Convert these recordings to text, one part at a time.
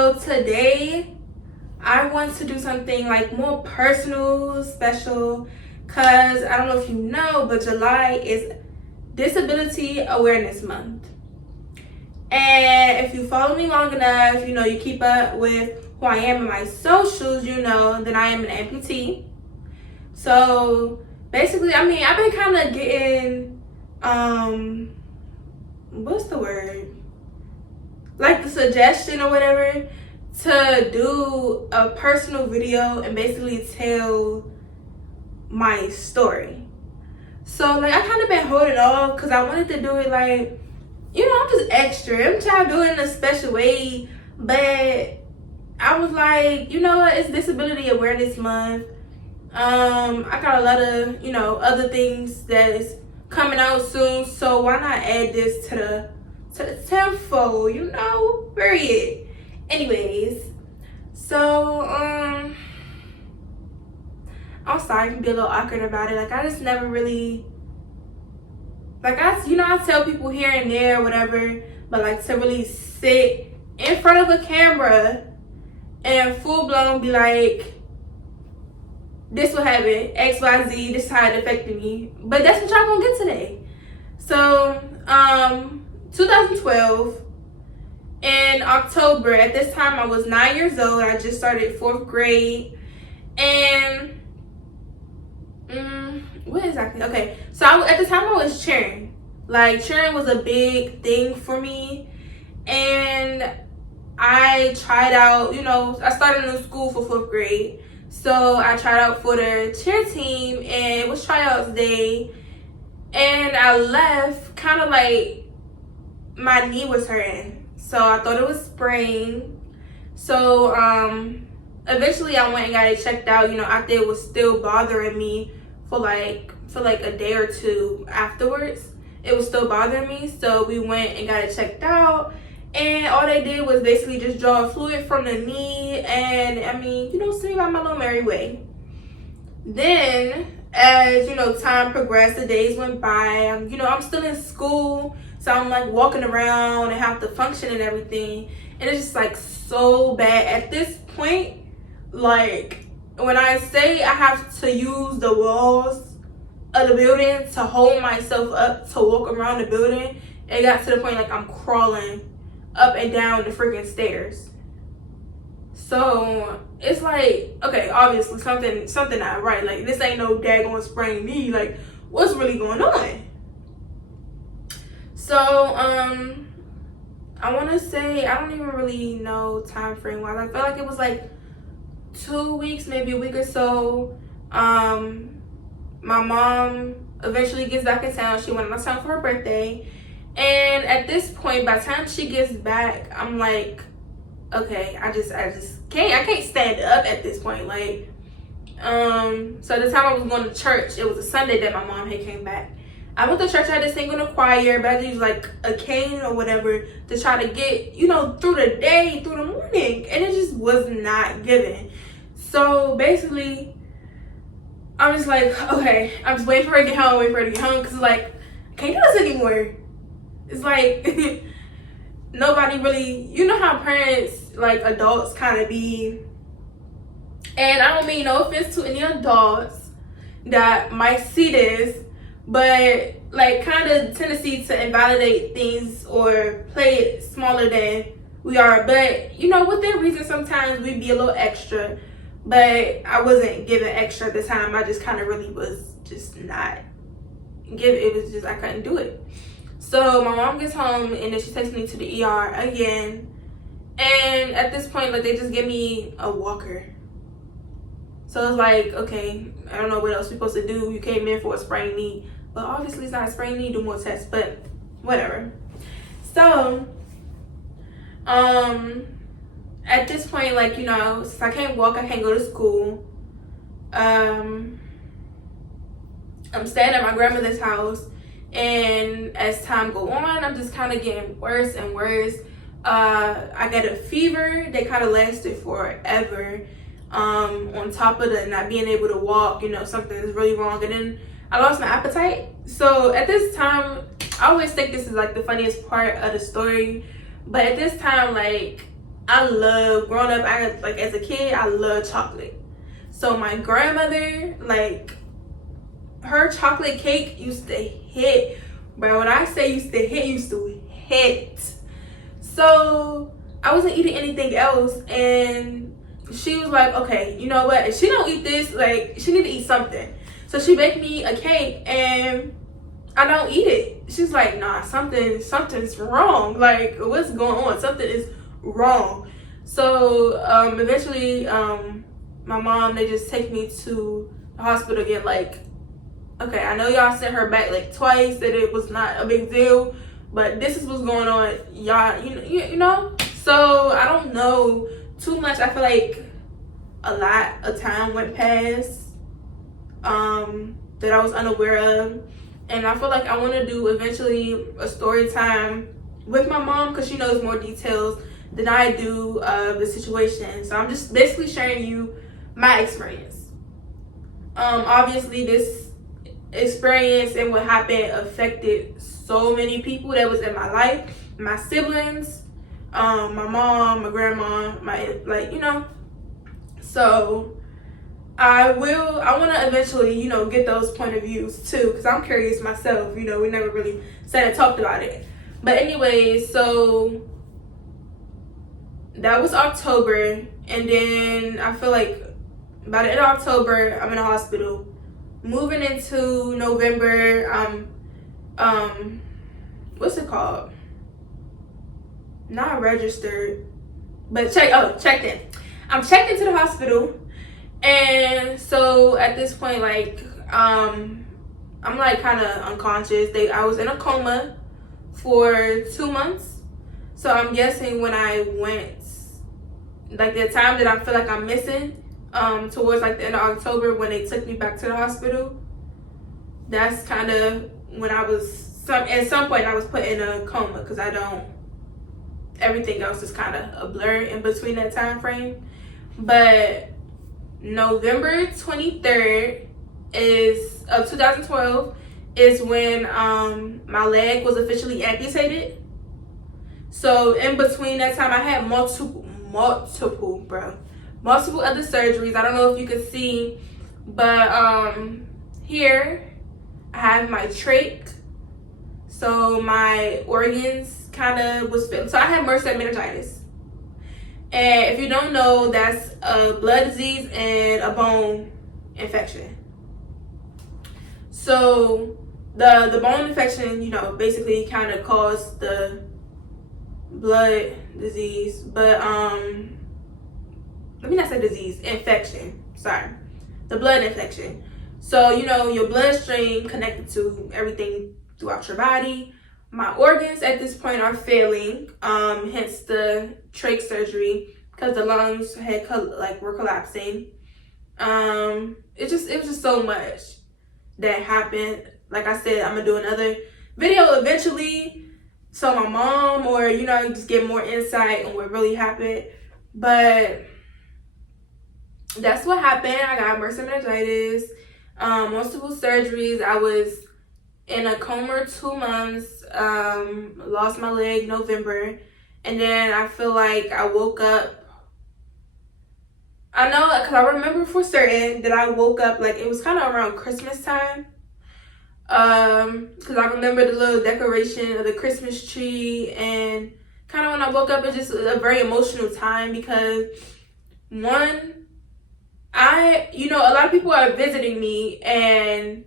So today I want to do something like more personal, special, because I don't know if you know, but July is Disability Awareness Month. And if you follow me long enough, you know, you keep up with who I am in my socials, you know that I am an amputee. So basically, I mean, I've been kind of getting, what's the word? Like the suggestion or whatever to do a personal video and basically tell my story. So like I kind of been holding off because I wanted to do it like, you know, I'm just extra. I'm trying to do it in a special way, but I was like, you know what? It's Disability Awareness Month. I got a lot of, you know, other things that is coming out soon, so why not add this to the tempo, you know? Period. Anyways, so I'm sorry if you be a little awkward about it. Like I just never really, like I tell people here and there, whatever, but like to really sit in front of a camera and full blown be like, this will happen, XYZ, this is how it affected me. But that's what y'all gonna get today. So 2012 in October, at this time I was 9 years old. I just started 4th grade. And what exactly? Okay, so at the time I was cheering. Like cheering was a big thing for me, and I tried out, you know, I started in school for 4th grade, so I tried out for the cheer team, and it was tryouts day, and I left kind of like my knee was hurting, so I thought it was sprained. So eventually I went and got it checked out. You know, after it was still bothering me for like a day or two afterwards. It was still bothering me, so we went and got it checked out, and all they did was basically just draw fluid from the knee, and I mean, you know, send me by my little merry way. Then as you know, time progressed, the days went by, you know, I'm still in school, so I'm like walking around and have to function and everything, and it's just like so bad at this point. Like when I say I have to use the walls of the building to hold myself up to walk around the building, it got to the point like I'm crawling up and down the freaking stairs. So it's like, okay, obviously something not right. Like this ain't no daggone sprained knee. Like what's really going on? So I want to say, I don't even really know time frame wise. I felt like it was like 2 weeks, maybe a week or so. My mom eventually gets back in town. She went out of town for her birthday, and at this point, by the time she gets back, I'm like, okay, I just can't stand up at this point. Like so at the time I was going to church, it was a Sunday that my mom had came back. I went to church, I had to sing in the choir, but I had to use like a cane or whatever to try to get, you know, through the day, through the morning, and it just was not given. So basically I'm just like, okay, I'm just waiting for her to get home, because like, I can't do this anymore. It's like, nobody really, you know how parents, like adults kind of be, and I don't mean no offense to any adults that might see this, but like kind of tendency to invalidate things or play it smaller than we are. But, you know, within reason, sometimes we be a little extra. But I wasn't giving extra at the time. I just kind of really was just not giving. It was just, I couldn't do it. So my mom gets home and then she takes me to the ER again. And at this point, like, they just give me a walker. So it's like, okay, I don't know what else we're supposed to do. You came in for a sprained knee. But obviously it's not a sprained knee. Do more tests. But whatever. So, at this point, like, you know, since I can't walk, I can't go to school. I'm staying at my grandmother's house, and as time go on, I'm just kind of getting worse and worse. I got a fever that kind of lasted forever. On top of the not being able to walk, you know, something is really wrong, and then I lost my appetite. So at this time, I always think this is like the funniest part of the story, but at this time, like, I love growing up. As a kid, I love chocolate. So my grandmother, like, her chocolate cake used to hit. But when I say used to hit. So I wasn't eating anything else, and she was like, okay, you know what? If she don't eat this, like, she need to eat something. So she baked me a cake, and I don't eat it. She's like, nah, something's wrong. Like, what's going on? Something is wrong. So eventually, my mom, they just take me to the hospital again. Like, okay, I know y'all sent her back like twice, that it was not a big deal, but this is what's going on, y'all. You know. So I don't know too much. I feel like a lot of time went past that I was unaware of, and I feel like I want to do eventually a story time with my mom, because she knows more details than I do of the situation. So I'm just basically sharing you my experience. Obviously this experience and what happened affected so many people that was in my life, my siblings, my mom, my grandma, so I want to eventually, get those point of views too, because I'm curious myself. We never really sat and talked about it. But anyways, so that was October, and then I feel like by the end of October, I'm in the hospital. Moving into November, what's it called? Not registered, but checked in. I'm checked into the hospital, and so at this point, like, I'm like kind of unconscious. I was in a coma for 2 months. So I'm guessing when I went, like, the time that I feel like I'm missing, towards like the end of October, when they took me back to the hospital, that's kind of when at some point I was put in a coma, because everything else is kind of a blur in between that time frame. But November 23rd of 2012 is when my leg was officially amputated. So in between that time, I had multiple other surgeries. I don't know if you can see, but here I have my trach. So my organs kind of was filled. So I had MRSA meningitis. And if you don't know, that's a blood disease and a bone infection. So the bone infection, basically kind of caused the blood disease, but let me not say disease, infection. Sorry, the blood infection. So your bloodstream connected to everything throughout your body. My organs at this point are failing, hence the trach surgery, because the lungs were collapsing. It was just so much that happened. Like I said, I'm gonna do another video eventually, so my mom, or just get more insight on what really happened. But that's what happened. I got MRSA meningitis, multiple surgeries. I was in a coma 2 months, lost my leg November, and then I feel like I woke up. I know, because I remember for certain that I woke up, like, it was kind of around Christmas time, because I remember the little decoration of the Christmas tree, and kind of when I woke up, it's just a very emotional time, because one, a lot of people are visiting me, and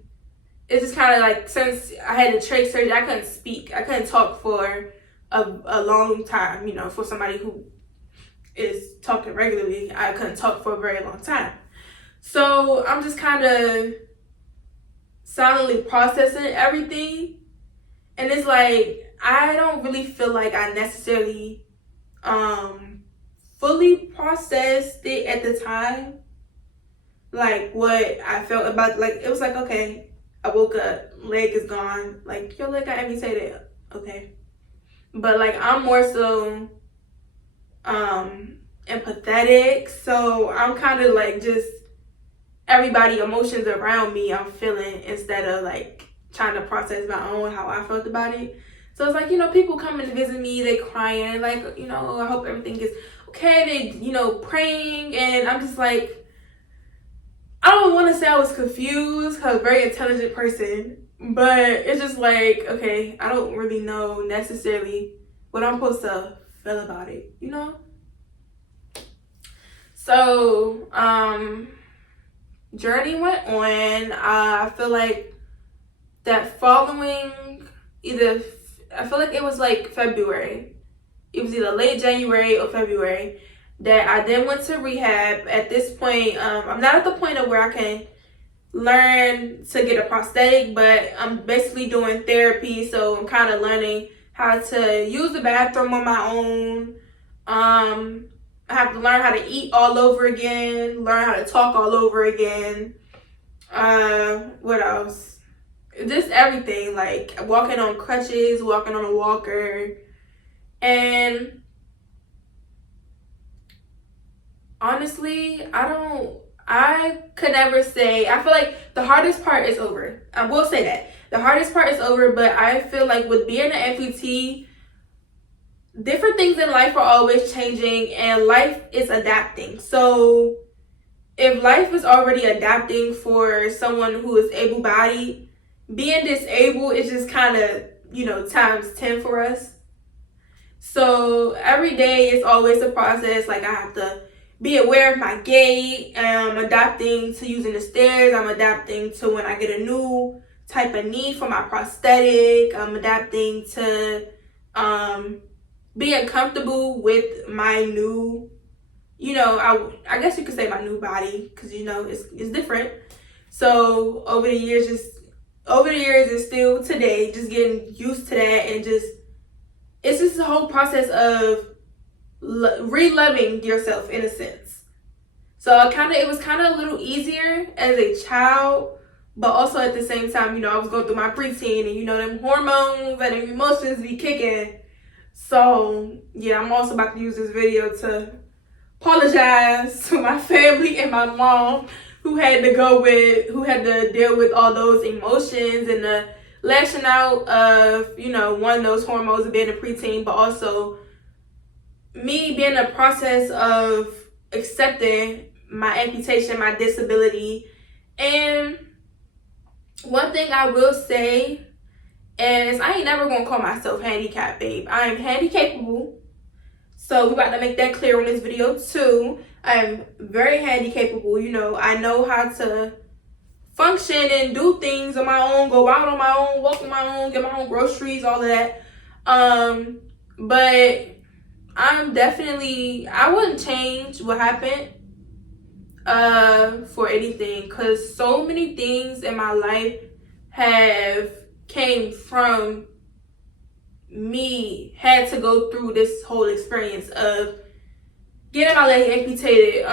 it's just kind of like, since I had the trach surgery, I couldn't speak. I couldn't talk for a long time, for somebody who is talking regularly. I couldn't talk for a very long time. So I'm just kind of silently processing everything. And it's like, I don't really feel like I necessarily fully processed it at the time. Like, what I felt about, like, it was like, okay, I woke up, leg is gone. Like, your leg got amputated. Okay. But, like, I'm more so empathetic. So I'm kind of like, just everybody emotions around me I'm feeling, instead of like trying to process my own how I felt about it. So it's like, people coming to visit me, they crying, like, I hope everything is okay, they, praying, and I'm just like, I don't want to say I was confused because I'm a very intelligent person, but it's just like, okay, I don't really know necessarily what I'm supposed to feel about it, So, journey went on. I feel like that following I feel like it was like February. It was either late January or February that I then went to rehab. At this point, I'm not at the point of where I can learn to get a prosthetic, but I'm basically doing therapy, so I'm kind of learning how to use the bathroom on my own. I have to learn how to eat all over again, learn how to talk all over again. What else? Just everything, like walking on crutches, walking on a walker. And honestly, I could never say, I feel like the hardest part is over. I will say that. The hardest part is over, but I feel like with being an amputee, different things in life are always changing and life is adapting. So if life is already adapting for someone who is able-bodied, being disabled is just kind of, times 10 for us. So every day is always a process. Like I have to be aware of my gait. I'm adapting to using the stairs. I'm adapting to when I get a new type of need for my prosthetic. I'm adapting to being comfortable with my new, I guess you could say my new body, because it's different. So over the years and still today, just getting used to that, and it's just a whole process of re-loving yourself in a sense. So it was kind of a little easier as a child, but also at the same time, I was going through my preteen, and them hormones and them emotions be kicking. So yeah, I'm also about to use this video to apologize to my family and my mom who had to deal with all those emotions and the lashing out of, one of those hormones of being a preteen, but also me being in the process of accepting my amputation, my disability. And one thing I will say is I ain't never gonna call myself handicapped, babe. I am handicapable. So we about to make that clear on this video too. I am very handicapable. I know how to function and do things on my own, go out on my own, walk on my own, get my own groceries, all of that. But I wouldn't change what happened for anything, because so many things in my life have came from me had to go through this whole experience of getting my leg amputated,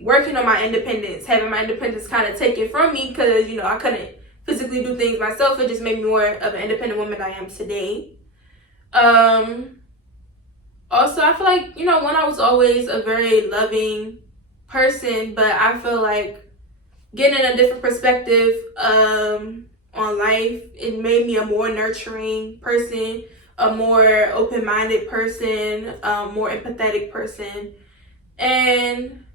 working on my independence, having my independence kind of taken from me because, I couldn't physically do things myself. It just made me more of an independent woman I am today. Also, I feel like, when I was always a very loving person, but I feel like getting a different perspective on life, it made me a more nurturing person, a more open-minded person, more empathetic person. And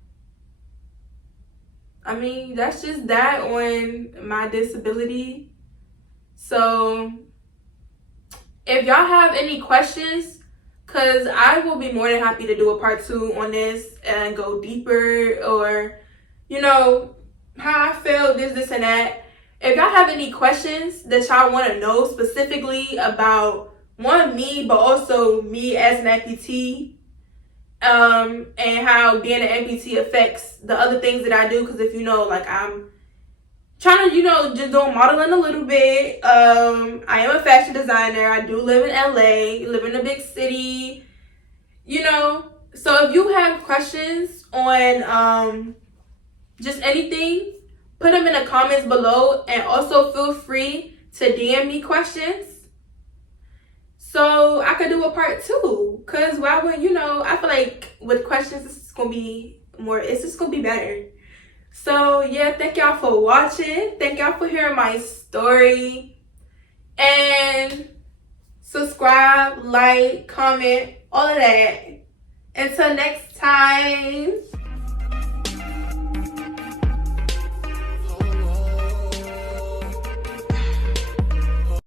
that's just that on my disability. So if y'all have any questions, because I will be more than happy to do a part 2 on this and go deeper, or how I feel, this and that. If y'all have any questions that y'all want to know specifically about me, but also me as an amputee, and how being an amputee affects the other things that I do, because if I'm trying to, just doing modeling a little bit. I am a fashion designer. I do live in LA, live in a big city, So if you have questions on just anything, put them in the comments below, and also feel free to DM me questions so I could do a part 2. Because why would, I feel like with questions, it's just going to be better. So yeah, thank y'all for watching. Thank y'all for hearing my story. And subscribe, like, comment, all of that. Until next time.